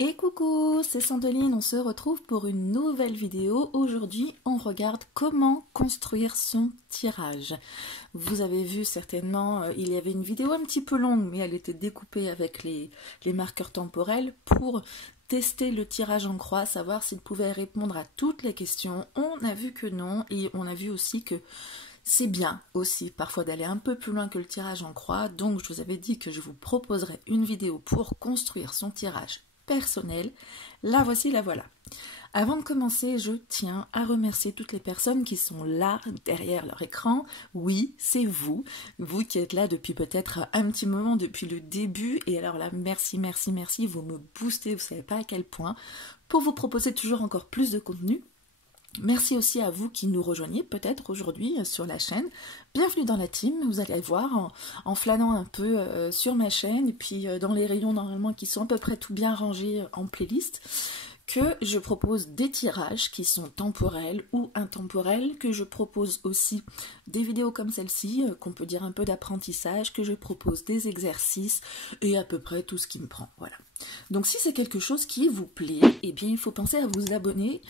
Et coucou, c'est Sandeline, on se retrouve pour une nouvelle vidéo. Aujourd'hui, on regarde comment construire son tirage. Vous avez vu certainement, il y avait une vidéo un petit peu longue, mais elle était découpée avec les marqueurs temporels pour tester le tirage en croix, savoir s'il pouvait répondre à toutes les questions. On a vu que non, et on a vu aussi que c'est bien aussi parfois d'aller un peu plus loin que le tirage en croix. Donc je vous avais dit que je vous proposerai une vidéo pour construire son tirage personnel. La voici, la voilà. Avant de commencer, je tiens à remercier toutes les personnes qui sont là derrière leur écran. Oui, c'est vous qui êtes là depuis peut-être un petit moment, depuis le début. Et alors là, merci, merci, merci. Vous me boostez, vous ne savez pas à quel point, pour vous proposer toujours encore plus de contenu. Merci aussi à vous qui nous rejoignez peut-être aujourd'hui sur la chaîne. Bienvenue dans la team, vous allez voir en flânant un peu sur ma chaîne et puis dans les rayons normalement qui sont à peu près tout bien rangés en playlist, que je propose des tirages qui sont temporels ou intemporels, que je propose aussi des vidéos comme celle-ci, qu'on peut dire un peu d'apprentissage, que je propose des exercices et à peu près tout ce qui me prend. Voilà. Donc si c'est quelque chose qui vous plaît, eh bien il faut penser à vous abonner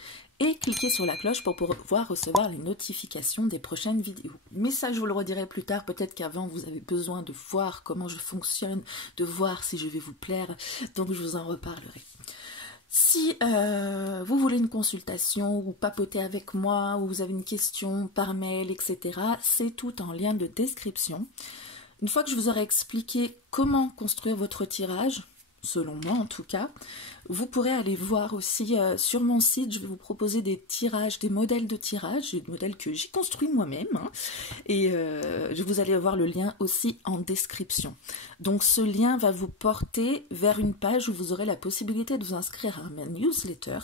et cliquez sur la cloche pour pouvoir recevoir les notifications des prochaines vidéos. Mais ça, je vous le redirai plus tard. Peut-être qu'avant, vous avez besoin de voir comment je fonctionne, de voir si je vais vous plaire. Donc, je vous en reparlerai. Si vous voulez une consultation ou papoter avec moi, ou vous avez une question par mail, etc., c'est tout en lien de description. Une fois que je vous aurai expliqué comment construire votre tirage, selon moi en tout cas, vous pourrez aller voir aussi sur mon site, je vais vous proposer des tirages, des modèles de tirage, des modèles que j'ai construits moi-même, hein, et vous allez voir le lien aussi en description. Donc ce lien va vous porter vers une page où vous aurez la possibilité de vous inscrire à ma newsletter.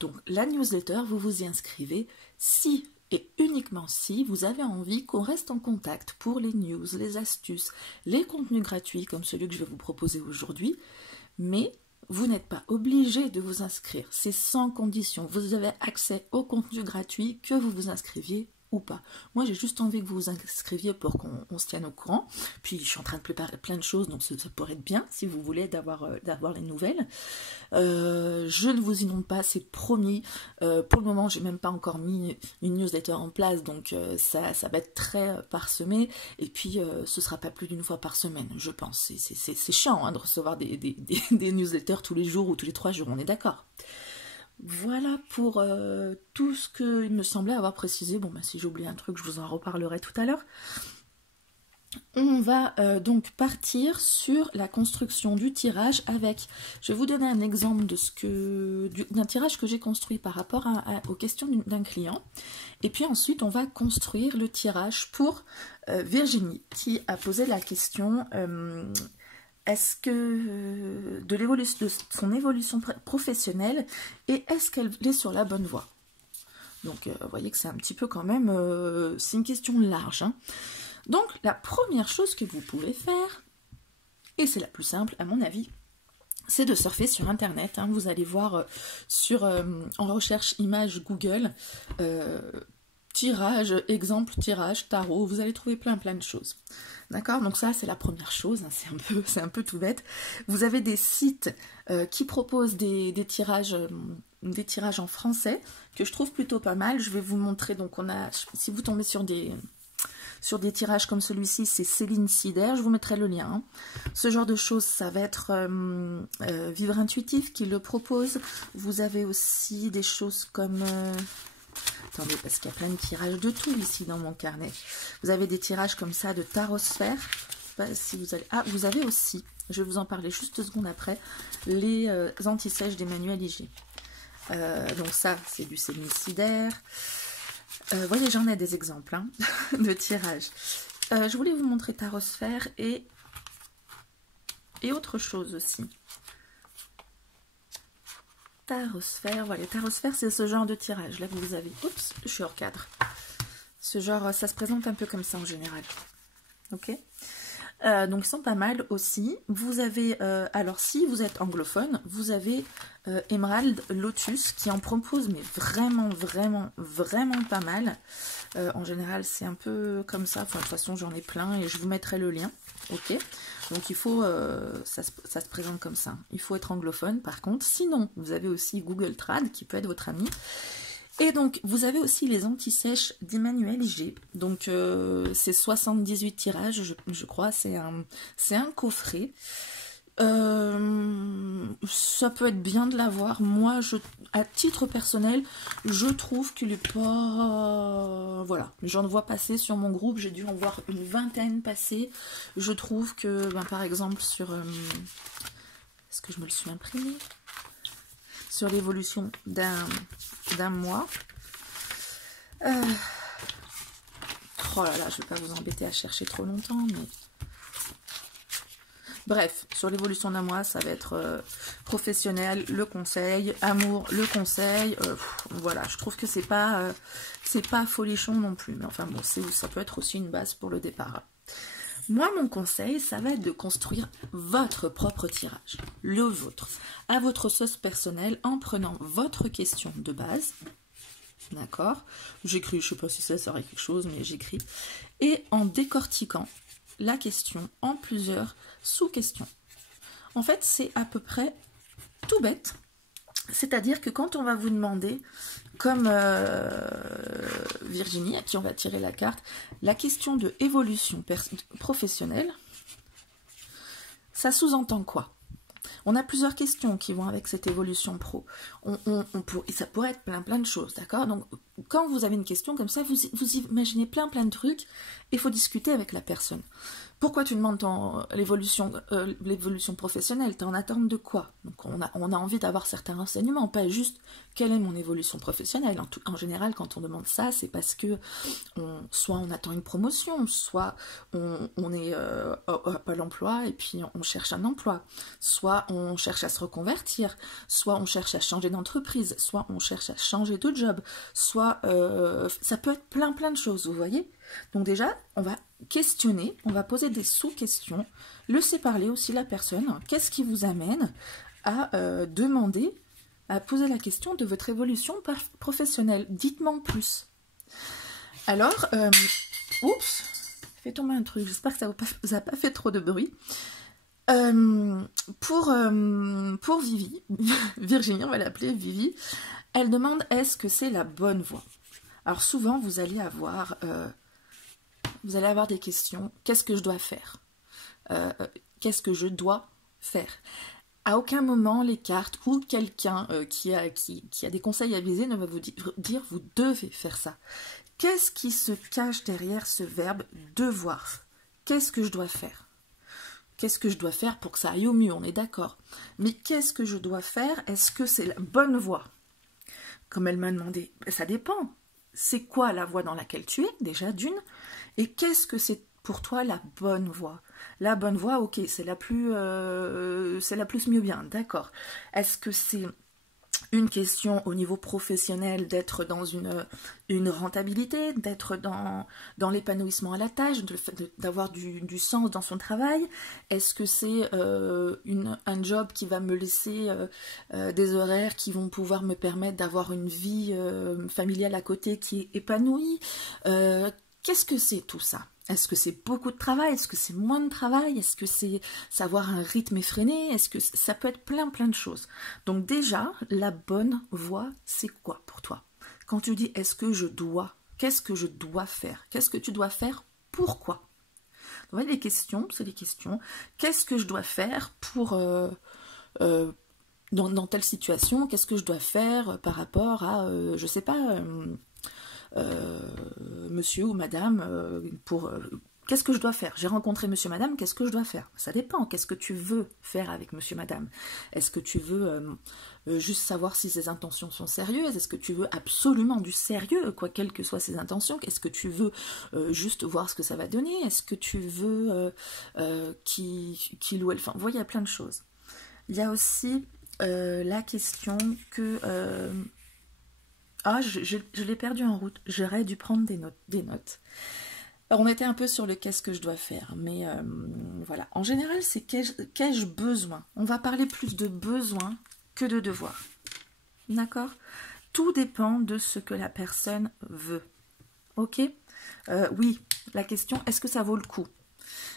Donc la newsletter, vous vous y inscrivez si et uniquement si vous avez envie qu'on reste en contact pour les news, les astuces, les contenus gratuits comme celui que je vais vous proposer aujourd'hui. Mais vous n'êtes pas obligé de vous inscrire, c'est sans condition. Vous avez accès au contenu gratuit, que vous vous inscriviez ou pas. Moi, j'ai juste envie que vous vous inscriviez pour qu'on se tienne au courant. Puis, je suis en train de préparer plein de choses, donc ça pourrait être bien si vous voulez d'avoir les nouvelles. Je ne vous inonde pas, c'est promis. Pour le moment, j'ai même pas encore mis une newsletter en place, donc ça va être très parsemé. Et puis, ce sera pas plus d'une fois par semaine, je pense. C'est chiant hein, de recevoir des newsletters tous les jours ou tous les 3 jours, on est d'accord. Voilà pour tout ce qu'il me semblait avoir précisé. Bon, bah, si j'ai oublié un truc, je vous en reparlerai tout à l'heure. On va donc partir sur la construction du tirage avec... Je vais vous donner un exemple d'un tirage que j'ai construit par rapport aux questions d'un client. Et puis ensuite, on va construire le tirage pour Virginie, qui a posé la question... Est-ce que de son évolution professionnelle et est-ce qu'elle est sur la bonne voie? Donc, vous voyez que c'est un petit peu quand même, c'est une question large. Hein. Donc, la première chose que vous pouvez faire, et c'est la plus simple à mon avis, c'est de surfer sur Internet. Hein. Vous allez voir en recherche image Google, tirage, exemple, tirage, tarot, vous allez trouver plein de choses. D'accord? Donc ça, c'est la première chose, hein, c'est un peu tout bête. Vous avez des sites qui proposent des tirages en français, que je trouve plutôt pas mal. Je vais vous montrer, donc si vous tombez sur des tirages comme celui-ci, c'est Céline Sider, je vous mettrai le lien. Hein. Ce genre de choses, ça va être Vivre Intuitif qui le propose. Vous avez aussi des choses comme... Attendez, parce qu'il y a plein de tirages de tout ici dans mon carnet. Vous avez des tirages comme ça de tarosphère. Si vous allez... Ah, vous avez aussi, je vais vous en parler juste 2 secondes après, les anti-sèches d'Emmanuel Iger. Donc ça, c'est du Céline Sider. Vous voyez, j'en ai des exemples hein, de tirages. Je voulais vous montrer tarosphère et autre chose aussi. Tarosphère, voilà, tarosphère, c'est ce genre de tirage. Là, vous avez... Oups, je suis hors cadre. Ce genre, ça se présente un peu comme ça en général. Ok. Donc ils sont pas mal aussi. Vous avez, alors si vous êtes anglophone, vous avez Emerald Lotus qui en propose, mais vraiment, vraiment, vraiment pas mal. En général, c'est un peu comme ça. Enfin, de toute façon, j'en ai plein et je vous mettrai le lien. Ok. Donc il faut, ça se présente comme ça. Il faut être anglophone par contre. Sinon, vous avez aussi Google Trad qui peut être votre ami. Et donc, vous avez aussi les anti-sèches d'Emmanuel G. Donc, c'est 78 tirages, je crois. C'est un coffret. Ça peut être bien de l'avoir. Moi, à titre personnel, je trouve qu'il est pas... Voilà, j'en vois passer sur mon groupe. J'ai dû en voir une vingtaine passer. Je trouve que, ben, par exemple, sur... Est-ce que je me le suis imprimé ? Sur l'évolution d'un mois. Oh là là, je ne vais pas vous embêter à chercher trop longtemps, mais... Bref, sur l'évolution d'un mois, ça va être professionnel, le conseil, amour, le conseil. Voilà, je trouve que c'est pas folichon non plus. Mais enfin bon, ça peut être aussi une base pour le départ. Moi, mon conseil, ça va être de construire votre propre tirage, le vôtre, à votre sauce personnelle, en prenant votre question de base, d'accord? J'écris, je ne sais pas si ça sert à quelque chose, mais j'écris, et en décortiquant la question en plusieurs sous-questions. En fait, c'est à peu près tout bête, c'est-à-dire que quand on va vous demander, comme Virginie, à qui on va tirer la carte, la question de évolution professionnelle, ça sous-entend quoi? On a plusieurs questions qui vont avec cette évolution pro. Et ça pourrait être plein de choses, d'accord? Donc, quand vous avez une question comme ça, vous imaginez plein de trucs, et il faut discuter avec la personne. Pourquoi tu demandes l'évolution professionnelle? Tu es en attente de quoi? Donc on a envie d'avoir certains renseignements, pas juste quelle est mon évolution professionnelle. En général, quand on demande ça, c'est parce que soit on attend une promotion, soit on est à Pôle emploi et puis on cherche un emploi, soit on cherche à se reconvertir, soit on cherche à changer d'entreprise, soit on cherche à changer de job, soit ça peut être plein de choses, vous voyez? Donc déjà, on va questionner, on va poser des sous-questions, laisser parler aussi la personne. Qu'est-ce qui vous amène à demander, à poser la question de votre évolution professionnelle? Dites-moi en plus. Alors, oups, fait tomber un truc, j'espère que ça vous a pas fait trop de bruit. Pour Vivi, Virginie, on va l'appeler Vivi, elle demande est-ce que c'est la bonne voie? Alors souvent, vous allez avoir des questions. Qu'est-ce que je dois faire? Qu'est-ce que je dois faire? À aucun moment, les cartes ou quelqu'un qui a des conseils avisés ne va vous dire vous devez faire ça. Qu'est-ce qui se cache derrière ce verbe devoir? Qu'est-ce que je dois faire? Qu'est-ce que je dois faire pour que ça aille au mieux? On est d'accord. Mais qu'est-ce que je dois faire? Est-ce que c'est la bonne voie? Comme elle m'a demandé, ça dépend. C'est quoi la voie dans laquelle tu es, déjà d'une? Et qu'est-ce que c'est pour toi la bonne voie? La bonne voie, ok, c'est la plus mieux bien, d'accord. Est-ce que c'est une question au niveau professionnel d'être dans une rentabilité, d'être dans l'épanouissement à la tâche, d'avoir du sens dans son travail? Est-ce que c'est un job qui va me laisser des horaires qui vont pouvoir me permettre d'avoir une vie familiale à côté qui est épanouie? Qu'est-ce que c'est tout ça? Est-ce que c'est beaucoup de travail? Est-ce que c'est moins de travail? Est-ce que c'est savoir un rythme effréné? Est-ce que ça peut être plein de choses? Donc déjà, la bonne voie, c'est quoi pour toi? Quand tu dis est-ce que je dois, qu'est-ce que je dois faire? Qu'est-ce que tu dois faire? Pourquoi? Donc, les questions, c'est des questions. Qu'est-ce que je dois faire pour... dans telle situation? Qu'est-ce que je dois faire par rapport à, je sais pas... monsieur ou madame, qu'est-ce que je dois faire? J'ai rencontré monsieur, madame, qu'est-ce que je dois faire? Ça dépend, qu'est-ce que tu veux faire avec monsieur, madame? Est-ce que tu veux juste savoir si ses intentions sont sérieuses? Est-ce que tu veux absolument du sérieux, quelles que soient ses intentions? Est-ce que tu veux juste voir ce que ça va donner? Est-ce que tu veux qu'il ou elle... Enfin, vous voyez, il y a plein de choses. Il y a aussi la question que... Ah, je l'ai perdu en route. J'aurais dû prendre des notes. Alors, on était un peu sur le qu'est-ce que je dois faire, mais voilà. En général, c'est qu'ai-je besoin. On va parler plus de besoin que de devoir. D'accord? Tout dépend de ce que la personne veut. Ok? Oui, la question, est-ce que ça vaut le coup?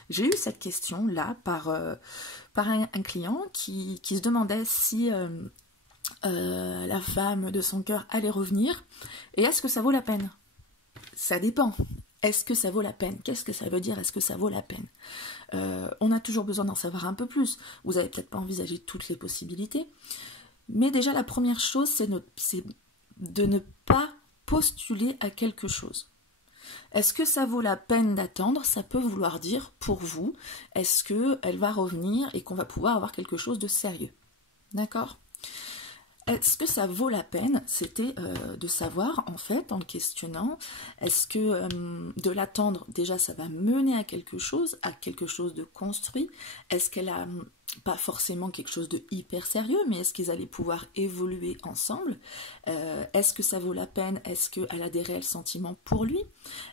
J'ai eu cette question-là par un client qui se demandait si la femme de son cœur allait revenir et est-ce que ça vaut la peine? Ça dépend. Est-ce que ça vaut la peine? Qu'est-ce que ça veut dire? Est-ce que ça vaut la peine? On a toujours besoin d'en savoir un peu plus. Vous n'avez peut-être pas envisagé toutes les possibilités. Mais déjà, la première chose, c'est de ne pas postuler à quelque chose. Est-ce que ça vaut la peine d'attendre? Ça peut vouloir dire, pour vous, est-ce qu'elle va revenir et qu'on va pouvoir avoir quelque chose de sérieux? D'accord? Est-ce que ça vaut la peine? C'était de savoir, en fait, en le questionnant, est-ce que de l'attendre, déjà, ça va mener à quelque chose de construit? Est-ce qu'elle a pas forcément quelque chose de hyper sérieux, mais est-ce qu'ils allaient pouvoir évoluer ensemble? Est-ce que ça vaut la peine? Est-ce qu'elle a des réels sentiments pour lui?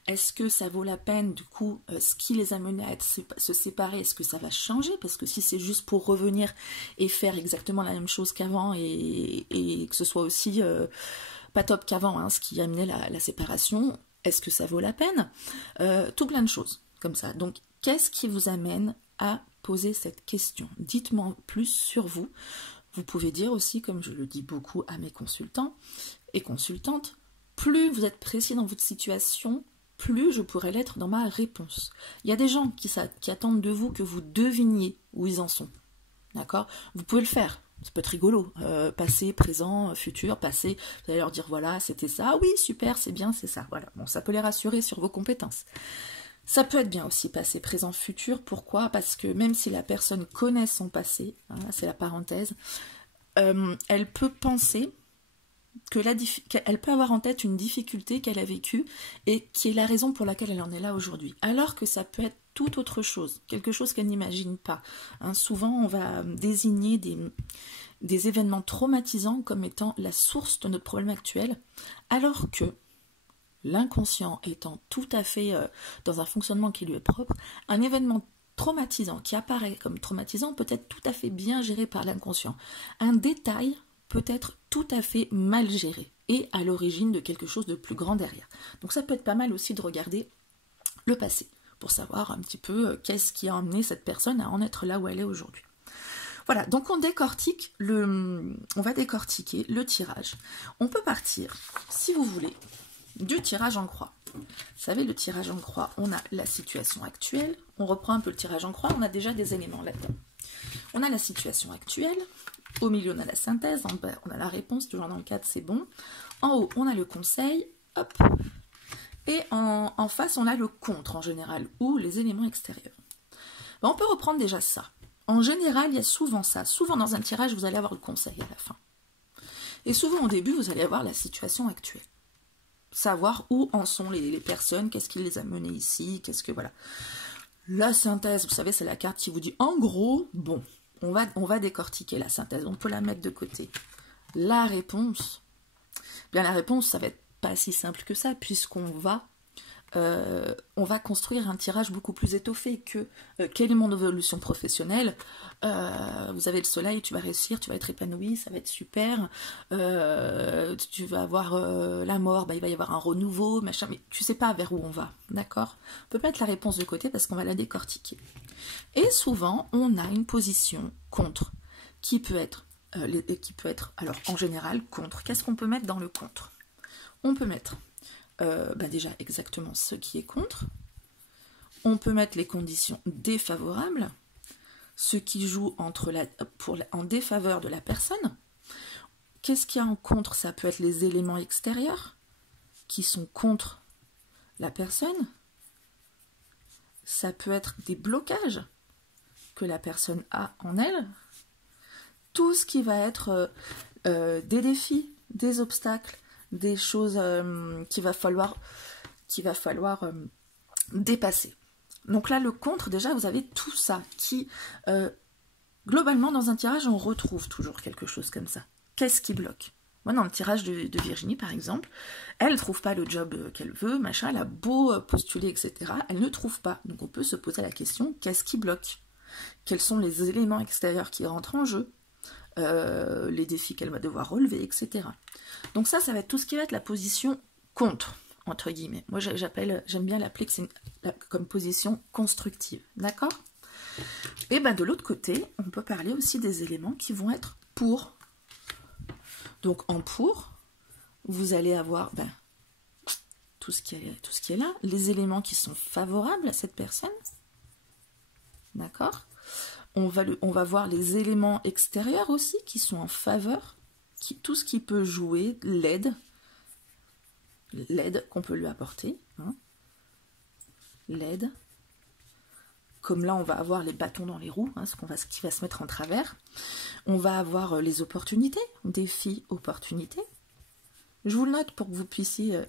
Est-ce que ça vaut la peine, du coup, ce qui les a menés à se séparer, est-ce que ça va changer? Parce que si c'est juste pour revenir et faire exactement la même chose qu'avant et que ce soit aussi pas top qu'avant, hein, ce qui amenait la séparation, est-ce que ça vaut la peine? Tout plein de choses comme ça. Donc, qu'est-ce qui vous amène à poser cette question? Dites-moi plus sur vous. Vous pouvez dire aussi, comme je le dis beaucoup à mes consultants et consultantes, plus vous êtes précis dans votre situation, plus je pourrais l'être dans ma réponse. Il y a des gens qui attendent de vous que vous deviniez où ils en sont. D'accord? Vous pouvez le faire. Ça peut être rigolo. Passé, présent, futur, passé. Vous allez leur dire, voilà, c'était ça. Ah oui, super, c'est bien, c'est ça. Voilà. Bon, ça peut les rassurer sur vos compétences. Ça peut être bien aussi passé, présent, futur. Pourquoi? Parce que même si la personne connaît son passé, hein, c'est la parenthèse, elle peut penser qu'elle peut avoir en tête une difficulté qu'elle a vécue et qui est la raison pour laquelle elle en est là aujourd'hui. Alors que ça peut être tout autre chose, quelque chose qu'elle n'imagine pas. Hein, souvent, on va désigner des événements traumatisants comme étant la source de notre problème actuel, alors que l'inconscient étant tout à fait dans un fonctionnement qui lui est propre, un événement traumatisant qui apparaît comme traumatisant peut être tout à fait bien géré par l'inconscient. Un détail peut être tout à fait mal géré et à l'origine de quelque chose de plus grand derrière. Donc ça peut être pas mal aussi de regarder le passé pour savoir un petit peu qu'est-ce qui a emmené cette personne à en être là où elle est aujourd'hui. Voilà, donc on va décortiquer le tirage. On peut partir, si vous voulez, du tirage en croix. Vous savez, le tirage en croix, on a la situation actuelle. On reprend un peu le tirage en croix, on a déjà des éléments là-dedans. On a la situation actuelle. Au milieu, on a la synthèse. En bas, on a la réponse. Toujours dans le cadre, c'est bon. En haut, on a le conseil. Hop. Et en face, on a le contre en général, ou les éléments extérieurs. Ben, on peut reprendre déjà ça. En général, il y a souvent ça. Souvent, dans un tirage, vous allez avoir le conseil à la fin. Et souvent, au début, vous allez avoir la situation actuelle. Savoir où en sont les personnes, qu'est-ce qui les a menées ici, qu'est-ce que, voilà. La synthèse, vous savez, c'est la carte qui vous dit, en gros, bon, on va décortiquer la synthèse, on peut la mettre de côté. La réponse, bien la réponse, ça va être pas si simple que ça, puisqu'on va construire un tirage beaucoup plus étoffé que quelle est mon évolution professionnelle. Vous avez le soleil, tu vas réussir, tu vas être épanoui, ça va être super. Tu vas avoir la mort, bah, il va y avoir un renouveau, machin, mais tu sais pas vers où on va, d'accord? On peut mettre la réponse de côté parce qu'on va la décortiquer. Et souvent, on a une position contre qui peut être, alors en général, contre. Qu'est-ce qu'on peut mettre dans le contre? On peut mettre déjà exactement ce qui est contre. On peut mettre les conditions défavorables, ce qui joue en défaveur de la personne. Qu'est-ce qu'il y a en contre? Ça peut être les éléments extérieurs qui sont contre la personne. Ça peut être des blocages que la personne a en elle. Tout ce qui va être des défis, des obstacles, des choses qu'il va falloir dépasser. Donc là, le contre, déjà, vous avez tout ça qui, globalement, dans un tirage, on retrouve toujours quelque chose comme ça. Qu'est-ce qui bloque? Moi, dans le tirage de Virginie, par exemple, elle ne trouve pas le job qu'elle veut, machin, elle a beau postuler, etc. Elle ne trouve pas. Donc on peut se poser la question, qu'est-ce qui bloque? Quels sont les éléments extérieurs qui rentrent en jeu? Les défis qu'elle va devoir relever, etc. Donc ça va être tout ce qui va être la position contre, entre guillemets. Moi, j'aime bien l'appeler comme position constructive, d'accord? Et bien de l'autre côté, on peut parler aussi des éléments qui vont être pour. Donc en pour, vous allez avoir tout ce qui est là, les éléments qui sont favorables à cette personne, d'accord? On va voir les éléments extérieurs aussi qui sont en faveur, tout ce qui peut jouer, l'aide qu'on peut lui apporter, hein, l'aide. Comme là, on va avoir les bâtons dans les roues, hein, ce qui va se mettre en travers. On va avoir les opportunités, défis, opportunités. Je vous le note pour que vous puissiez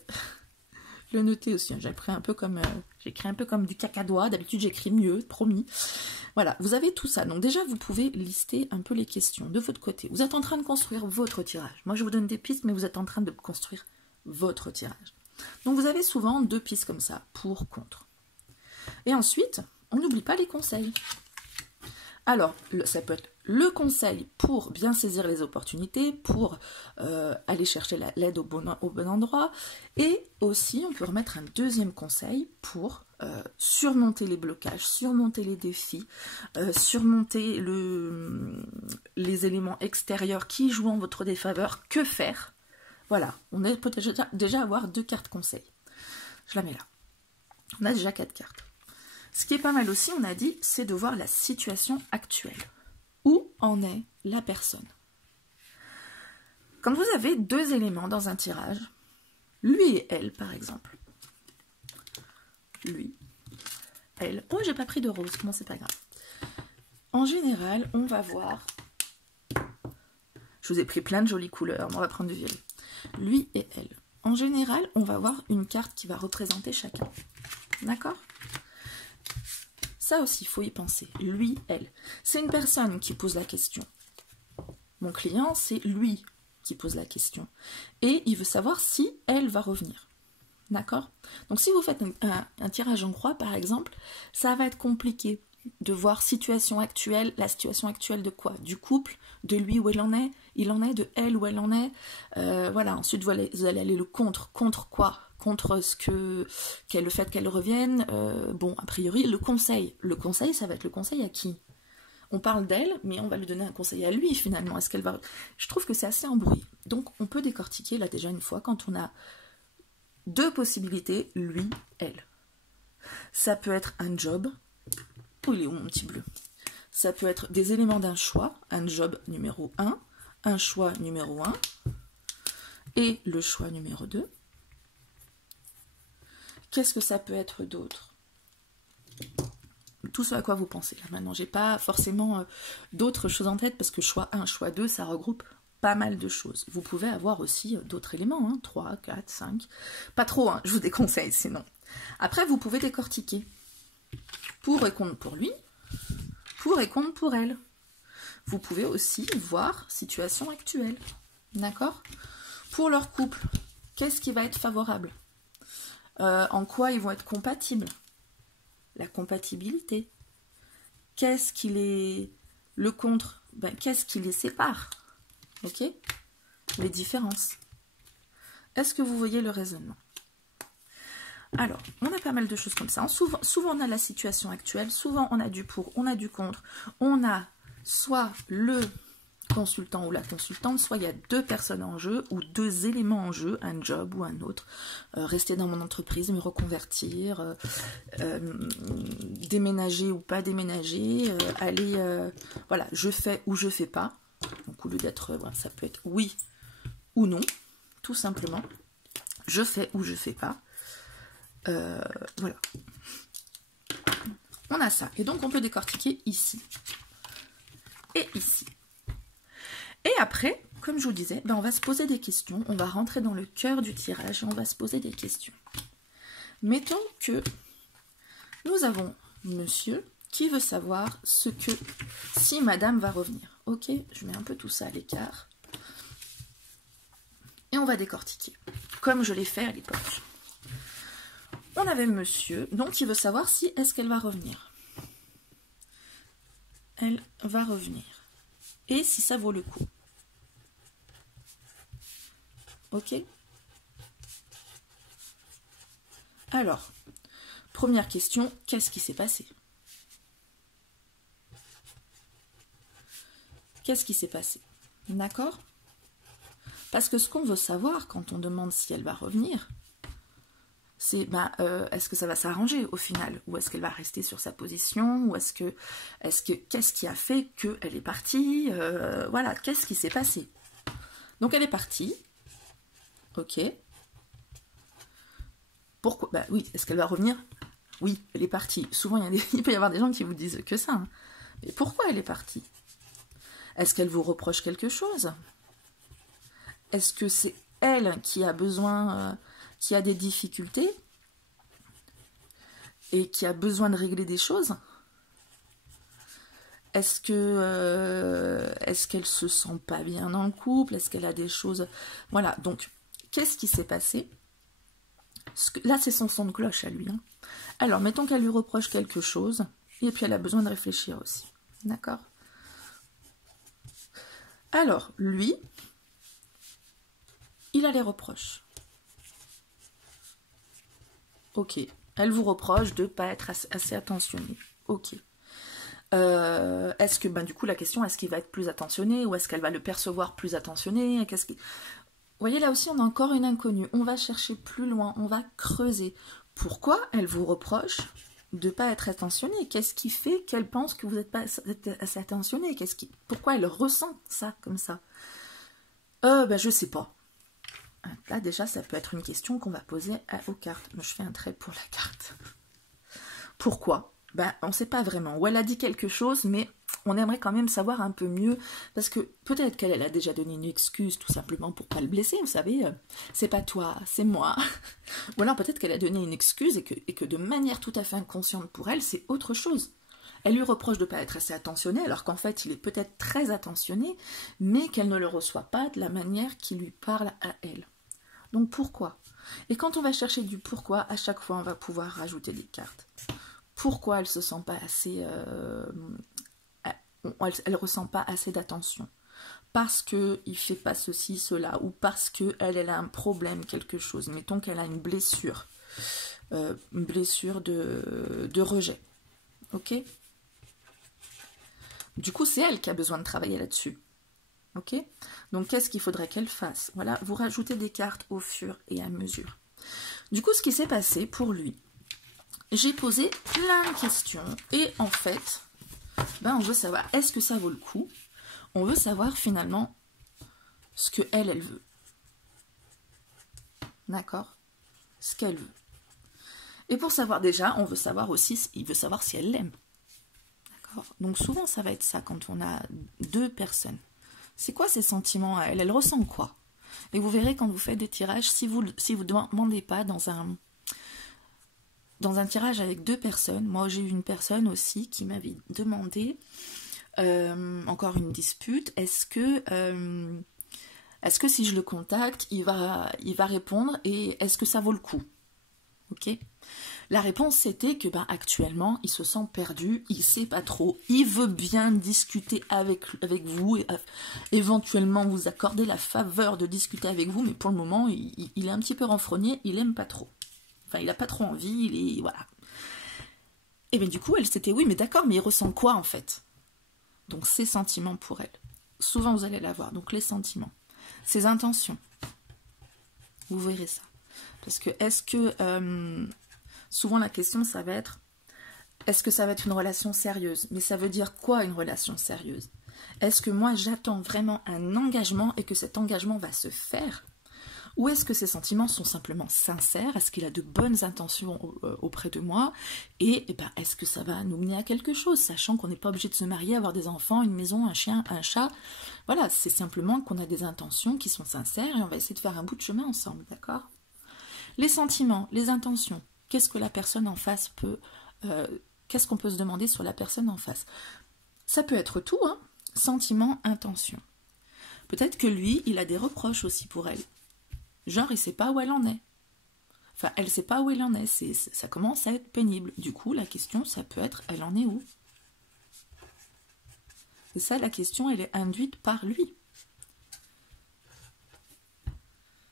le noter aussi. J'écris un peu comme du cacadois. D'habitude, j'écris mieux, promis. Voilà, vous avez tout ça. Donc déjà, vous pouvez lister un peu les questions de votre côté. Vous êtes en train de construire votre tirage. Moi, je vous donne des pistes, mais vous êtes en train de construire votre tirage. Donc, vous avez souvent 2 pistes comme ça, pour, contre. Et ensuite, on n'oublie pas les conseils. Alors, ça peut être le conseil pour bien saisir les opportunités, pour aller chercher l'aide au bon endroit. Et aussi, on peut remettre un deuxième conseil pour surmonter les blocages, surmonter les défis, surmonter les éléments extérieurs qui jouent en votre défaveur. Que faire? Voilà, on peut déjà avoir 2 cartes conseils. Je la mets là. On a déjà 4 cartes. Ce qui est pas mal aussi, on a dit, c'est de voir la situation actuelle. Où en est la personne? Quand vous avez 2 éléments dans un tirage, lui et elle, par exemple. Lui, elle. Oh, j'ai pas pris de rose, bon, c'est pas grave. En général, on va voir... Je vous ai pris plein de jolies couleurs, mais on va prendre du violet. Lui et elle. En général, on va voir une carte qui va représenter chacun. D'accord ? Ça aussi, il faut y penser. Lui, elle. C'est une personne qui pose la question. Mon client, c'est lui qui pose la question. Et il veut savoir si elle va revenir. D'accord? Donc, si vous faites un tirage en croix, par exemple, ça va être compliqué de voir situation actuelle. La situation actuelle de quoi? Du couple, de lui où il en est, de elle où elle en est. Voilà, ensuite, vous allez aller le contre. Contre quoi? Contre le fait qu'elle revienne. Bon, a priori, le conseil. Le conseil, ça va être le conseil à qui? On parle d'elle, mais on va lui donner un conseil à lui, finalement. Est-ce qu'elle va... Je trouve que c'est assez embrouillé. Donc, on peut décortiquer, là, déjà une fois, quand on a 2 possibilités, lui, elle. Ça peut être un job. Oh, il est où, mon petit bleu? Ça peut être des éléments d'un choix, un job numéro 1, un choix numéro 1, et le choix numéro 2. Qu'est-ce que ça peut être d'autre? Tout ce à quoi vous pensez. Là, maintenant, j'ai pas forcément d'autres choses en tête, parce que choix 1, choix 2, ça regroupe pas mal de choses. Vous pouvez avoir aussi d'autres éléments, hein, 3, 4, 5. Pas trop, hein, je vous déconseille sinon. Après, vous pouvez décortiquer. Pour et contre pour lui, pour et contre pour elle. Vous pouvez aussi voir situation actuelle. D'accord? Pour leur couple, qu'est-ce qui va être favorable? En quoi ils vont être compatibles? La compatibilité. Qu'est-ce qui les... Le contre, qu'est-ce qui les sépare? Ok? Les différences. Est-ce que vous voyez le raisonnement? Alors, on a pas mal de choses comme ça. Souvent, on a la situation actuelle, souvent on a du pour, on a du contre. On a soit le consultant ou la consultante, soit il y a 2 personnes en jeu ou 2 éléments en jeu, un job ou un autre. Rester dans mon entreprise, me reconvertir, déménager ou pas déménager, aller, voilà, je fais ou je fais pas. Donc au lieu d'être, voilà, ça peut être oui ou non, tout simplement. Je fais ou je fais pas. Voilà. On a ça. Et donc, on peut décortiquer ici. Et ici. Et après, comme je vous disais, on va se poser des questions. On va rentrer dans le cœur du tirage et on va se poser des questions. Mettons que nous avons monsieur qui veut savoir si madame va revenir. Ok, je mets un peu tout ça à l'écart. Et on va décortiquer, comme je l'ai fait à l'époque. On avait monsieur, donc il veut savoir si est-ce qu'elle va revenir. Elle va revenir. Et si ça vaut le coup. Ok? Alors, première question, qu'est-ce qui s'est passé? Qu'est-ce qui s'est passé? D'accord? Parce que ce qu'on veut savoir quand on demande si elle va revenir, c'est est-ce que ça va s'arranger au final? Ou est-ce qu'elle va rester sur sa position? Ou qu'est-ce qui a fait qu'elle est partie? Voilà, qu'est-ce qui s'est passé? Donc elle est partie. Ok. Pourquoi? Bah oui, est-ce qu'elle va revenir? Oui, elle est partie. Souvent, il peut y avoir des gens qui vous disent que ça. Hein. Mais pourquoi elle est partie? Est-ce qu'elle vous reproche quelque chose? Est-ce que c'est elle qui a besoin, qui a des difficultés et qui a besoin de régler des choses? Est-ce qu'elle se sent pas bien dans le couple? Est-ce qu'elle a des choses? Voilà, donc, qu'est-ce qui s'est passé? Là, c'est son son de cloche à lui. Hein. Alors, mettons qu'elle lui reproche quelque chose, et puis elle a besoin de réfléchir aussi. D'accord? Alors, lui, il a les reproches. Ok. Elle vous reproche de ne pas être assez attentionné. Ok. Est-ce que, du coup, la question, est-ce qu'il va être plus attentionné ou est-ce qu'elle va le percevoir plus attentionné? Vous voyez, là aussi, on a encore une inconnue. On va chercher plus loin, on va creuser. Pourquoi elle vous reproche de ne pas être attentionnée? Qu'est-ce qui fait qu'elle pense que vous n'êtes pas assez attentionné? Pourquoi elle ressent ça comme ça? Je sais pas. Là, déjà, ça peut être une question qu'on va poser aux cartes. Je fais un trait pour la carte. Pourquoi? On ne sait pas vraiment. Ou elle a dit quelque chose, mais on aimerait quand même savoir un peu mieux, parce que peut-être qu'elle a déjà donné une excuse, tout simplement pour pas le blesser, vous savez, c'est pas toi, c'est moi. Ou alors peut-être qu'elle a donné une excuse et que de manière tout à fait inconsciente pour elle, c'est autre chose. Elle lui reproche de ne pas être assez attentionné, alors qu'en fait, il est peut-être très attentionné, mais qu'elle ne le reçoit pas de la manière qui lui parle à elle. Donc pourquoi? Et quand on va chercher du pourquoi, à chaque fois, on va pouvoir rajouter des cartes. Pourquoi elle se sent pas assez... elle ressent pas assez d'attention? Parce qu'il fait pas ceci, cela, ou parce qu'elle a un problème, quelque chose. Mettons qu'elle a une blessure de rejet. Ok? Du coup, c'est elle qui a besoin de travailler là-dessus. Ok? Donc, qu'est-ce qu'il faudrait qu'elle fasse? Voilà, vous rajoutez des cartes au fur et à mesure. Du coup, ce qui s'est passé pour lui, j'ai posé plein de questions et en fait, on veut savoir, est-ce que ça vaut le coup? On veut savoir finalement ce que elle veut. D'accord? Ce qu'elle veut. Et pour savoir déjà, on veut savoir aussi, il veut savoir si elle l'aime. D'accord? Donc souvent, ça va être ça quand on a deux personnes. C'est quoi ses sentiments à elle? Elle ressent quoi? Et vous verrez quand vous faites des tirages, si vous ne demandez pas dans un tirage avec deux personnes, moi j'ai eu une personne aussi qui m'avait demandé, encore une dispute, est-ce que si je le contacte, il va répondre et est-ce que ça vaut le coup? Ok? La réponse c'était que actuellement il se sent perdu, il sait pas trop, il veut bien discuter avec vous et éventuellement vous accorder la faveur de discuter avec vous, mais pour le moment il est un petit peu renfrogné, il aime pas trop. Enfin, il n'a pas trop envie, il est... Voilà. Et bien du coup, elle s'était... Oui, mais d'accord, mais il ressent quoi, en fait? Donc, ses sentiments pour elle. Souvent, vous allez l'avoir. Donc, les sentiments. Ses intentions. Vous verrez ça. Parce que, est-ce que... souvent, la question, ça va être... Est-ce que ça va être une relation sérieuse? Mais ça veut dire quoi, une relation sérieuse? Est-ce que moi, j'attends vraiment un engagement et que cet engagement va se faire? Ou est-ce que ses sentiments sont simplement sincères? Est-ce qu'il a de bonnes intentions auprès de moi? Et est-ce que ça va nous mener à quelque chose? Sachant qu'on n'est pas obligé de se marier, avoir des enfants, une maison, un chien, un chat. Voilà, c'est simplement qu'on a des intentions qui sont sincères et on va essayer de faire un bout de chemin ensemble, d'accord? Les sentiments, les intentions. Qu'est-ce que la personne en face peut... qu'est-ce qu'on peut se demander sur la personne en face? Ça peut être tout, hein? Sentiments, intentions. Peut-être que lui, il a des reproches aussi pour elle. Genre, il sait pas où elle en est. Enfin, elle sait pas où elle en est. Ça commence à être pénible. Du coup, la question, ça peut être, elle en est où? Et ça, la question, elle est induite par lui.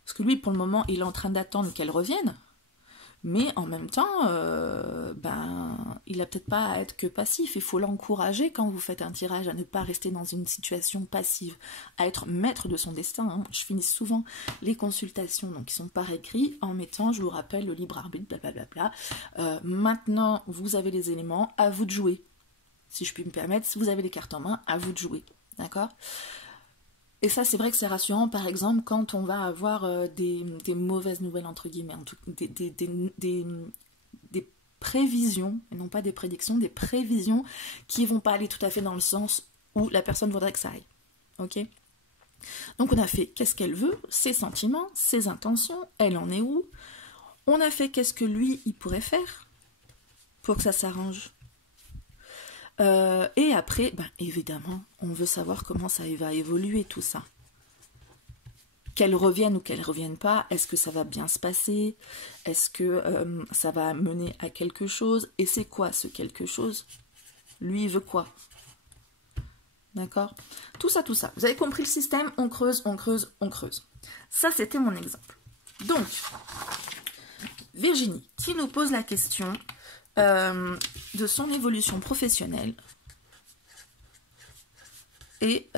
Parce que lui, pour le moment, il est en train d'attendre qu'elle revienne. Mais en même temps, il n'a peut-être pas à être que passif. Il faut l'encourager quand vous faites un tirage à ne pas rester dans une situation passive, à être maître de son destin. Hein. Je finis souvent les consultations, donc qui sont par écrit, en mettant, je vous rappelle, le libre arbitre, blablabla. Maintenant, vous avez les éléments, à vous de jouer. Si je puis me permettre, si vous avez les cartes en main, à vous de jouer. D'accord ? Et ça, c'est vrai que c'est rassurant, par exemple, quand on va avoir des mauvaises nouvelles, entre guillemets, en tout, des prévisions, et non pas des prédictions, des prévisions qui vont pas aller tout à fait dans le sens où la personne voudrait que ça aille. Ok ? Donc on a fait qu'est-ce qu'elle veut, ses sentiments, ses intentions, elle en est où. On a fait qu'est-ce que lui, il pourrait faire pour que ça s'arrange. Et après, évidemment, on veut savoir comment ça va évoluer tout ça. Qu'elle revienne ou qu'elle ne revienne pas, est-ce que ça va bien se passer? Est-ce que ça va mener à quelque chose? Et c'est quoi ce quelque chose? Lui, il veut quoi? D'accord? Tout ça, tout ça. Vous avez compris le système? On creuse, on creuse, on creuse. Ça, c'était mon exemple. Donc, Virginie, qui nous pose la question de son évolution professionnelle et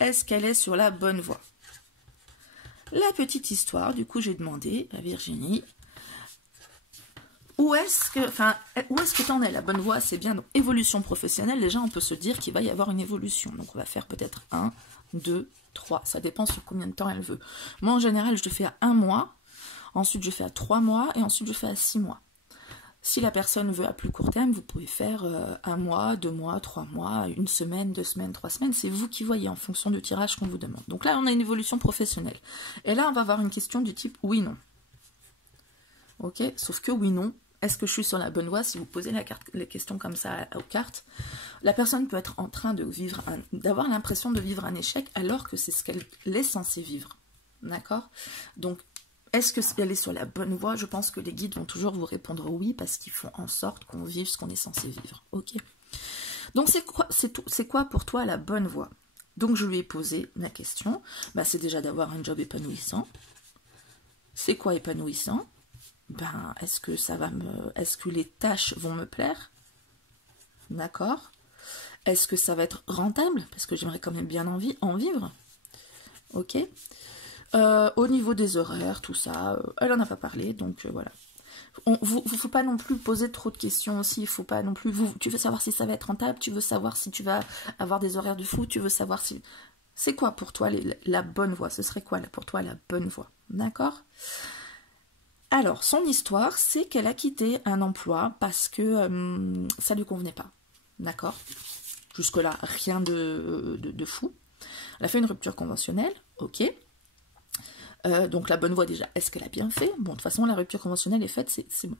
est-ce qu'elle est sur la bonne voie? La petite histoire, du coup j'ai demandé à Virginie où est-ce que t'en es? La bonne voie, c'est bien, donc évolution professionnelle, déjà on peut se dire qu'il va y avoir une évolution, donc on va faire peut-être 1, 2, 3, ça dépend sur combien de temps elle veut. Moi en général je le fais à 1 mois, ensuite je fais à 3 mois et ensuite je fais à 6 mois. Si la personne veut à plus court terme, vous pouvez faire 1 mois, 2 mois, 3 mois, 1 semaine, 2 semaines, 3 semaines. C'est vous qui voyez en fonction du tirage qu'on vous demande. Donc là, on a une évolution professionnelle. Et là, on va avoir une question du type oui-non. Ok? Sauf que oui-non, est-ce que je suis sur la bonne voie? Si vous posez les questions comme ça aux cartes, la personne peut être en train de vivre, d'avoir l'impression de vivre un échec alors que c'est ce qu'elle est censée vivre. D'accord? Donc, est-ce qu'elle est sur la bonne voie? Je pense que les guides vont toujours vous répondre oui, parce qu'ils font en sorte qu'on vive ce qu'on est censé vivre. Ok. Donc c'est quoi pour toi la bonne voie? Donc je lui ai posé la question. C'est déjà d'avoir un job épanouissant. C'est quoi épanouissant? Est-ce que les tâches vont me plaire? D'accord. Est-ce que ça va être rentable? Parce que j'aimerais quand même bien en vivre. Ok. Au niveau des horaires, tout ça, elle en a pas parlé, donc voilà. Faut pas non plus poser trop de questions aussi, il faut pas non plus... tu veux savoir si ça va être rentable, tu veux savoir si tu vas avoir des horaires de fou, tu veux savoir si... C'est quoi pour toi la bonne voie? Ce serait quoi pour toi la bonne voie? D'accord? Alors, son histoire, c'est qu'elle a quitté un emploi parce que ça lui convenait pas. D'accord? Jusque-là, rien de fou. Elle a fait une rupture conventionnelle, ok. Donc la bonne voie déjà, est-ce qu'elle a bien fait? Bon, de toute façon, la rupture conventionnelle est faite, c'est bon.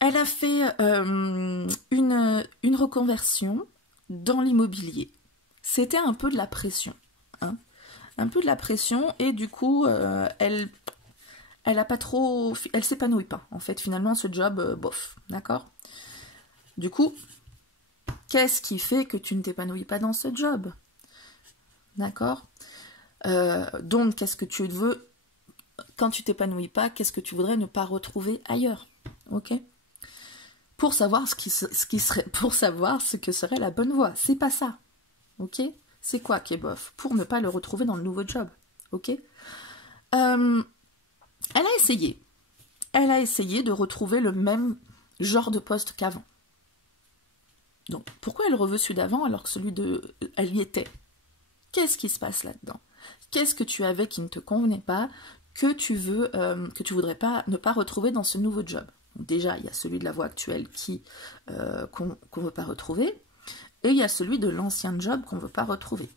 Elle a fait une reconversion dans l'immobilier. C'était un peu de la pression. Hein, un peu de la pression, et du coup, elle a pas trop... Elle s'épanouit pas, en fait, finalement, ce job, bof, d'accord? Du coup, qu'est-ce qui fait que tu ne t'épanouis pas dans ce job? D'accord? Donc, qu'est-ce que tu veux, quand tu t'épanouis pas, qu'est-ce que tu voudrais ne pas retrouver ailleurs? Ok? Pour savoir pour savoir ce que serait la bonne voie. C'est pas ça. Ok? C'est quoi qui est bof? Pour ne pas le retrouver dans le nouveau job. Ok? Elle a essayé. Elle a essayé de retrouver le même genre de poste qu'avant. Donc, pourquoi elle reveut celui d'avant alors que elle y était? Qu'est-ce qui se passe là-dedans? Qu'est-ce que tu avais qui ne te convenait pas, que tu voudrais pas ne pas retrouver dans ce nouveau job? Donc déjà, il y a celui de la voie actuelle qu'on ne veut pas retrouver, et il y a celui de l'ancien job qu'on ne veut pas retrouver.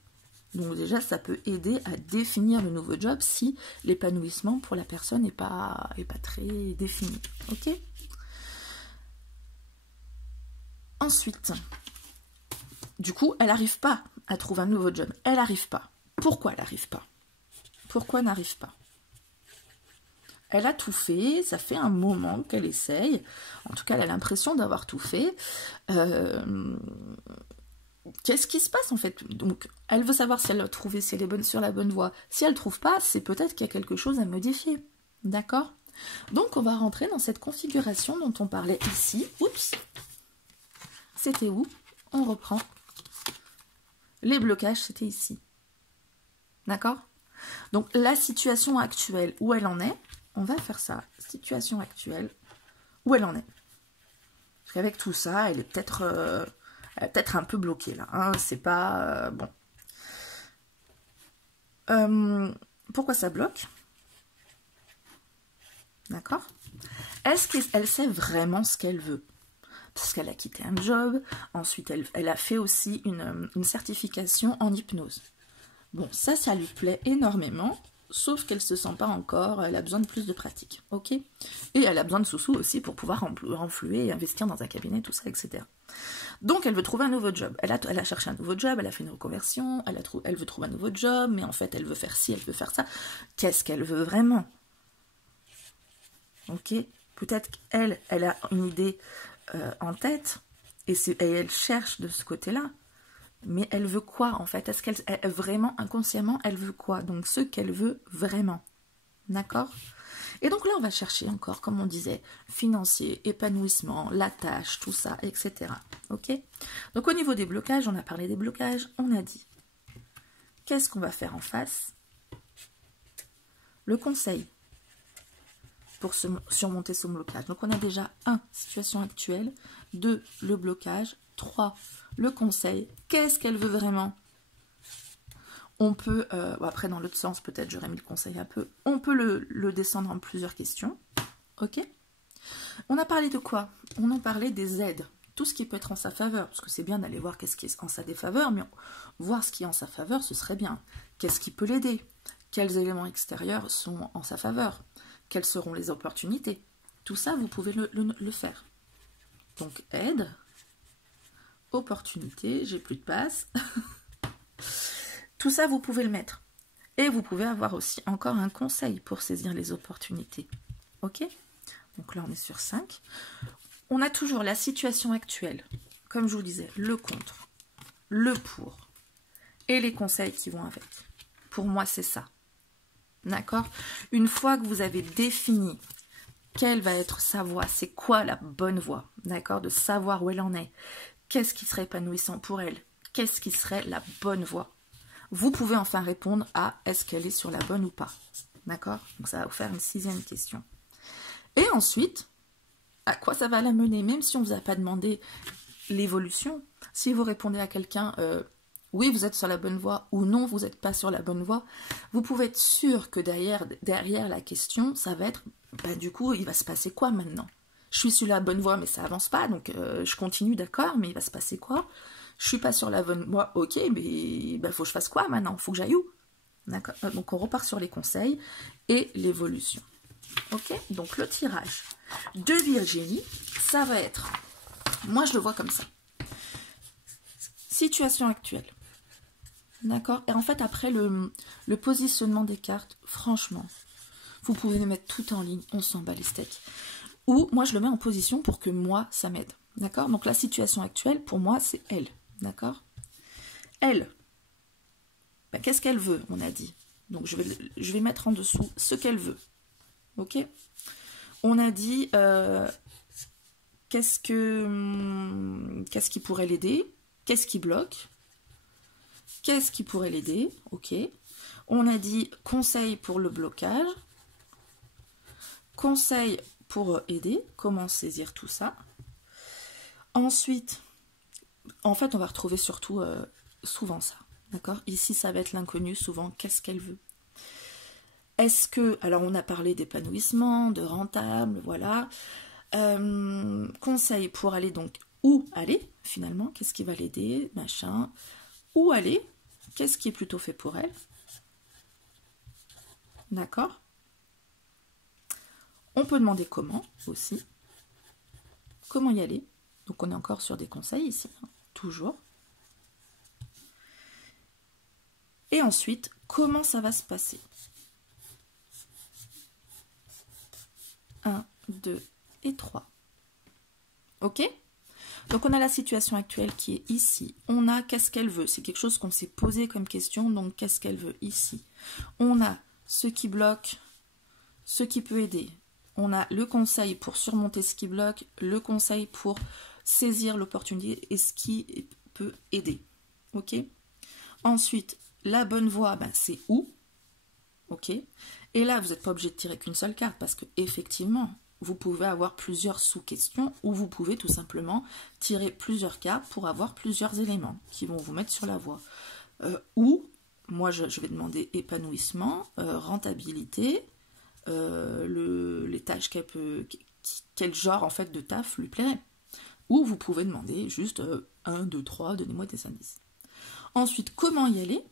Donc déjà, ça peut aider à définir le nouveau job si l'épanouissement pour la personne n'est pas très défini. Ok? Ensuite, du coup, elle n'arrive pas à trouver un nouveau job. Elle n'arrive pas. Pourquoi elle n'arrive pas? Pourquoi n'arrive pas? elle a tout fait, ça fait un moment qu'elle essaye, en tout cas elle a l'impression d'avoir tout fait. Qu'est-ce qui se passe en fait? Donc elle veut savoir si elle a trouvé, si elle est sur la bonne voie. Si elle ne trouve pas, c'est peut-être qu'il y a quelque chose à modifier. D'accord? Donc on va rentrer dans cette configuration dont on parlait ici. Oups! C'était où? On reprend. Les blocages, c'était ici. D'accord? Donc la situation actuelle, où elle en est, on va faire ça. Situation actuelle, où elle en est. Parce qu'avec tout ça, elle est peut-être un peu bloquée là. Hein, c'est pas... bon. Pourquoi ça bloque? D'accord? Est-ce qu'elle sait vraiment ce qu'elle veut? Parce qu'elle a quitté un job, ensuite elle a fait aussi une certification en hypnose. Bon, ça lui plaît énormément, sauf qu'elle ne se sent pas encore, elle a besoin de plus de pratique, ok? Et elle a besoin de sous-sous aussi pour pouvoir renflouer et investir dans un cabinet, tout ça, etc. Donc elle veut trouver un nouveau job. Elle a cherché un nouveau job, elle a fait une reconversion, elle veut trouver un nouveau job, mais en fait elle veut faire ci, elle veut faire ça. Qu'est-ce qu'elle veut vraiment? Ok? Peut-être qu'elle a une idée en tête, et elle cherche de ce côté-là. Mais elle veut quoi en fait? Est-ce qu'elle vraiment inconsciemment elle veut quoi? Donc ce qu'elle veut vraiment. D'accord? Et donc là on va chercher encore, comme on disait, financier, épanouissement, la tâche, tout ça, etc. Ok? Donc au niveau des blocages, on a parlé des blocages, on a dit qu'est-ce qu'on va faire en face? Le conseil pour surmonter son blocage. Donc on a déjà 1, situation actuelle, 2, le blocage, 3, le conseil. Qu'est-ce qu'elle veut vraiment? On peut, après dans l'autre sens, peut-être j'aurais mis le conseil un peu, on peut le descendre en plusieurs questions. Ok? On a parlé de quoi? On en parlait des aides. Tout ce qui peut être en sa faveur, parce que c'est bien d'aller voir qu'est-ce qui est en sa défaveur, mais voir ce qui est en sa faveur, ce serait bien. Qu'est-ce qui peut l'aider? Quels éléments extérieurs sont en sa faveur? Quelles seront les opportunités? Tout ça, vous pouvez le faire. Donc, aide, opportunité, j'ai plus de passe. Tout ça, vous pouvez le mettre. Et vous pouvez avoir aussi encore un conseil pour saisir les opportunités. Ok? Donc là, on est sur 5. On a toujours la situation actuelle. Comme je vous disais, le contre, le pour et les conseils qui vont avec. Pour moi, c'est ça. D'accord? Une fois que vous avez défini quelle va être sa voie, c'est quoi la bonne voie, d'accord? De savoir où elle en est, qu'est-ce qui serait épanouissant pour elle, qu'est-ce qui serait la bonne voie. Vous pouvez enfin répondre à est-ce qu'elle est sur la bonne ou pas, d'accord? Donc ça va vous faire une 6e question. Et ensuite, à quoi ça va la mener? Même si on ne vous a pas demandé l'évolution, si vous répondez à quelqu'un oui, vous êtes sur la bonne voie, ou non, vous n'êtes pas sur la bonne voie, vous pouvez être sûr que derrière la question, ça va être, du coup, il va se passer quoi maintenant? Je suis sur la bonne voie, mais ça avance pas, donc je continue, d'accord, mais il va se passer quoi? Je suis pas sur la bonne voie, ok, mais il faut que je fasse quoi maintenant? Faut que j'aille où? D'accord. Donc on repart sur les conseils et l'évolution. Ok, donc le tirage de Virginie, ça va être, moi je le vois comme ça. Situation actuelle. D'accord? Et en fait, après le positionnement des cartes, franchement, vous pouvez les mettre tout en ligne, on s'en bat les steaks. Ou moi, je le mets en position pour que moi, ça m'aide. D'accord? Donc la situation actuelle, pour moi, c'est elle. D'accord? Elle, qu'est-ce qu'elle veut, on a dit. Donc je vais mettre en dessous ce qu'elle veut. Ok? On a dit qu'est-ce qui pourrait l'aider? Qu'est-ce qui bloque? Qu'est-ce qui pourrait l'aider? Ok. On a dit conseil pour le blocage. Conseil pour aider. Comment saisir tout ça? Ensuite, en fait, on va retrouver surtout souvent ça. D'accord? Ici, ça va être l'inconnu souvent. Qu'est-ce qu'elle veut? Est-ce que... Alors, on a parlé d'épanouissement, de rentable, voilà. Conseil pour aller donc... Où aller, finalement? Qu'est-ce qui va l'aider? Machin. Où aller? Qu'est-ce qui est plutôt fait pour elle? D'accord? On peut demander comment aussi. Comment y aller? Donc on est encore sur des conseils ici, hein, toujours. Et ensuite, comment ça va se passer? 1, 2 et 3. Ok? Donc on a la situation actuelle qui est ici. On a qu'est-ce qu'elle veut. C'est quelque chose qu'on s'est posé comme question. Donc qu'est-ce qu'elle veut ici? On a ce qui bloque, ce qui peut aider. On a le conseil pour surmonter ce qui bloque, le conseil pour saisir l'opportunité et ce qui peut aider. Ok? Ensuite, la bonne voie, ben, c'est où? Ok? Et là, vous n'êtes pas obligé de tirer qu'une seule carte parce que effectivement, vous pouvez avoir plusieurs sous-questions ou vous pouvez tout simplement tirer plusieurs cartes pour avoir plusieurs éléments qui vont vous mettre sur la voie. Ou, moi je vais demander épanouissement, rentabilité, les tâches quel genre en fait de taf lui plairait. Ou vous pouvez demander juste 1, 2, 3, donnez-moi des indices. Ensuite, comment y aller?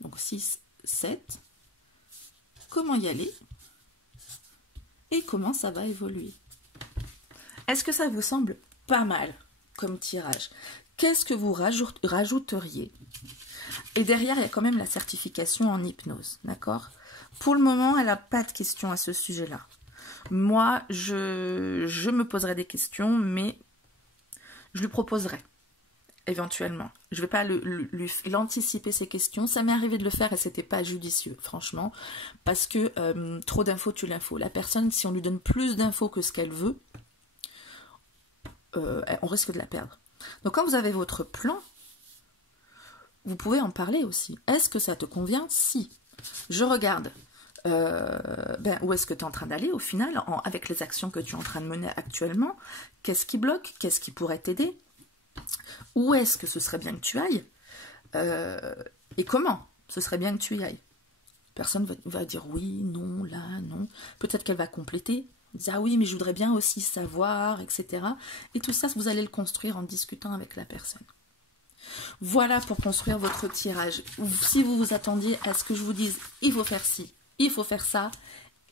Donc 6, 7. Comment y aller? Et comment ça va évoluer? Est-ce que ça vous semble pas mal comme tirage? Qu'est-ce que vous rajouteriez? Et derrière, il y a quand même la certification en hypnose, d'accord? Pour le moment, elle n'a pas de questions à ce sujet-là. Moi, je me poserai des questions, mais je lui proposerai, éventuellement. Je ne vais pas l'anticiper ces questions. Ça m'est arrivé de le faire et c'était pas judicieux, franchement. Parce que trop d'infos tue l'info. La personne, si on lui donne plus d'infos que ce qu'elle veut, on risque de la perdre. Donc quand vous avez votre plan, vous pouvez en parler aussi. Est-ce que ça te convient? Si. Je regarde où est-ce que tu es en train d'aller au final, avec les actions que tu es en train de mener actuellement. Qu'est-ce qui bloque? Qu'est-ce qui pourrait t'aider? Où est-ce que ce serait bien que tu ailles? Et comment ce serait bien que tu y ailles? Personne va dire oui, non, là, non. Peut-être qu'elle va compléter. Dire ah oui, mais je voudrais bien aussi savoir, etc. Et tout ça, vous allez le construire en discutant avec la personne. Voilà pour construire votre tirage. Si vous vous attendiez à ce que je vous dise, il faut faire ci, il faut faire ça,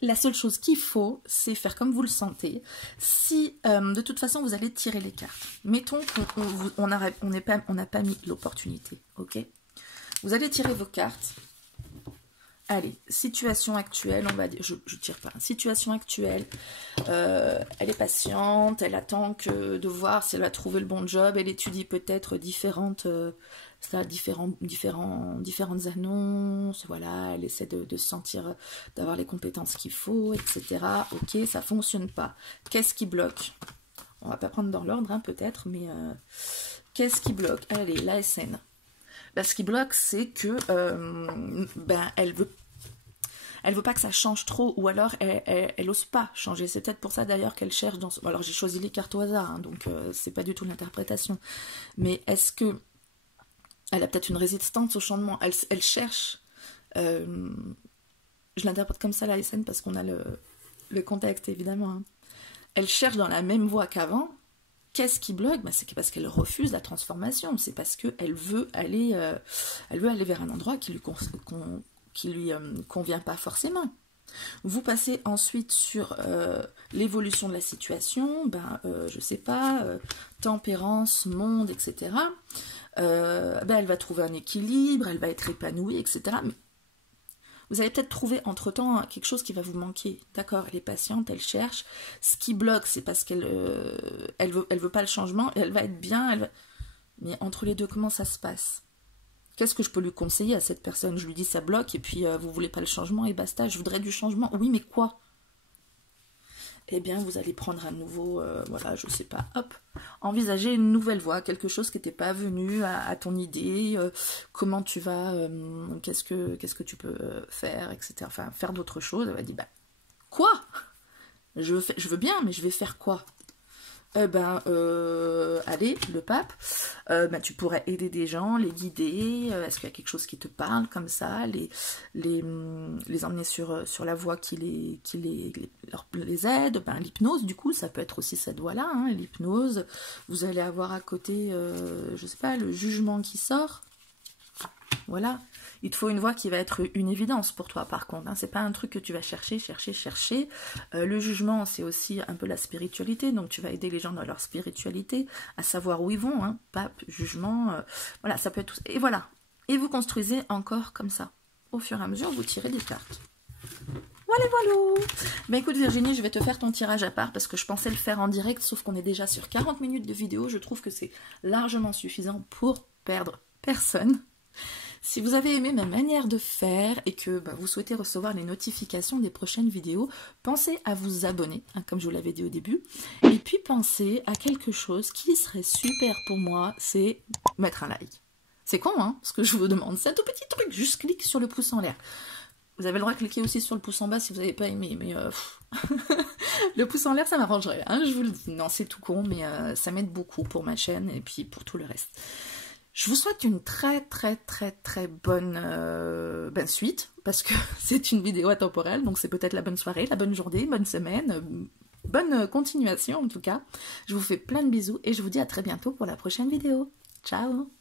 la seule chose qu'il faut, c'est faire comme vous le sentez. Si, de toute façon, vous allez tirer les cartes. Mettons qu'on n'a pas mis l'opportunité, ok? Vous allez tirer vos cartes. Allez, situation actuelle, on va dire, je tire pas. Situation actuelle, elle est patiente, elle attend de voir si elle va trouver le bon job, elle étudie peut-être différentes annonces, voilà, elle essaie de sentir, d'avoir les compétences qu'il faut, etc. Ok, ça fonctionne pas. Qu'est-ce qui bloque? On va pas prendre dans l'ordre, hein, peut-être, mais qu'est-ce qui bloque? Allez, la SN. Là, ce qui bloque, c'est que elle veut pas que ça change trop, ou alors elle ose pas changer. C'est peut-être pour ça d'ailleurs qu'elle cherche dans. Alors j'ai choisi les cartes au hasard, hein, donc c'est pas du tout l'interprétation. Mais est-ce que elle a peut-être une résistance au changement? Elle cherche. Je l'interprète comme ça la SN parce qu'on a le contexte évidemment. Hein. Elle cherche dans la même voie qu'avant. Qu'est-ce qui bloque? C'est parce qu'elle refuse la transformation. C'est parce qu'elle veut aller vers un endroit qui lui convient pas forcément. Vous passez ensuite sur l'évolution de la situation. Je sais pas, tempérance, monde, etc. Elle va trouver un équilibre, elle va être épanouie, etc. Mais vous allez peut-être trouver entre-temps quelque chose qui va vous manquer. D'accord, elle est patiente, elle cherche. Ce qui bloque, c'est parce qu'elle elle veut pas le changement. Et elle va être bien. Mais entre les deux, comment ça se passe? Qu'est-ce que je peux lui conseiller à cette personne? Je lui dis ça bloque et puis vous voulez pas le changement et basta. Je voudrais du changement. Oui, mais quoi? Eh bien, vous allez prendre un nouveau, voilà, je sais pas, hop, envisager une nouvelle voie, quelque chose qui n'était pas venu à ton idée, comment tu vas, qu'est-ce que tu peux faire, etc. Enfin, faire d'autres choses. Elle va dire, quoi? Je veux bien, mais je vais faire quoi? Allez, le pape, tu pourrais aider des gens, les guider, est-ce qu'il y a quelque chose qui te parle comme ça, les emmener sur la voie qui les aide, l'hypnose, du coup, ça peut être aussi cette voie-là, hein, l'hypnose, vous allez avoir à côté, je sais pas, le jugement qui sort, voilà. Il te faut une voie qui va être une évidence pour toi, par contre. Hein. C'est pas un truc que tu vas chercher. Le jugement, c'est aussi un peu la spiritualité. Donc, tu vas aider les gens dans leur spiritualité, à savoir où ils vont. Hein. Pape, jugement, voilà, ça peut être tout. Et voilà. Et vous construisez encore comme ça. Au fur et à mesure, vous tirez des cartes. Voilà. voilà. Ben écoute Virginie, je vais te faire ton tirage à part parce que je pensais le faire en direct, sauf qu'on est déjà sur 40 minutes de vidéo. Je trouve que c'est largement suffisant pour perdre personne. Si vous avez aimé ma manière de faire et que vous souhaitez recevoir les notifications des prochaines vidéos, pensez à vous abonner, hein, comme je vous l'avais dit au début. Et puis pensez à quelque chose qui serait super pour moi, c'est mettre un like. C'est con, hein, ce que je vous demande. C'est un tout petit truc, juste clique sur le pouce en l'air. Vous avez le droit de cliquer aussi sur le pouce en bas si vous n'avez pas aimé, mais le pouce en l'air, ça m'arrangerait, hein, je vous le dis. Non, c'est tout con, mais ça m'aide beaucoup pour ma chaîne et puis pour tout le reste. Je vous souhaite une très bonne suite, parce que c'est une vidéo atemporelle, donc c'est peut-être la bonne soirée, la bonne journée, bonne semaine, bonne continuation en tout cas. Je vous fais plein de bisous et je vous dis à très bientôt pour la prochaine vidéo. Ciao!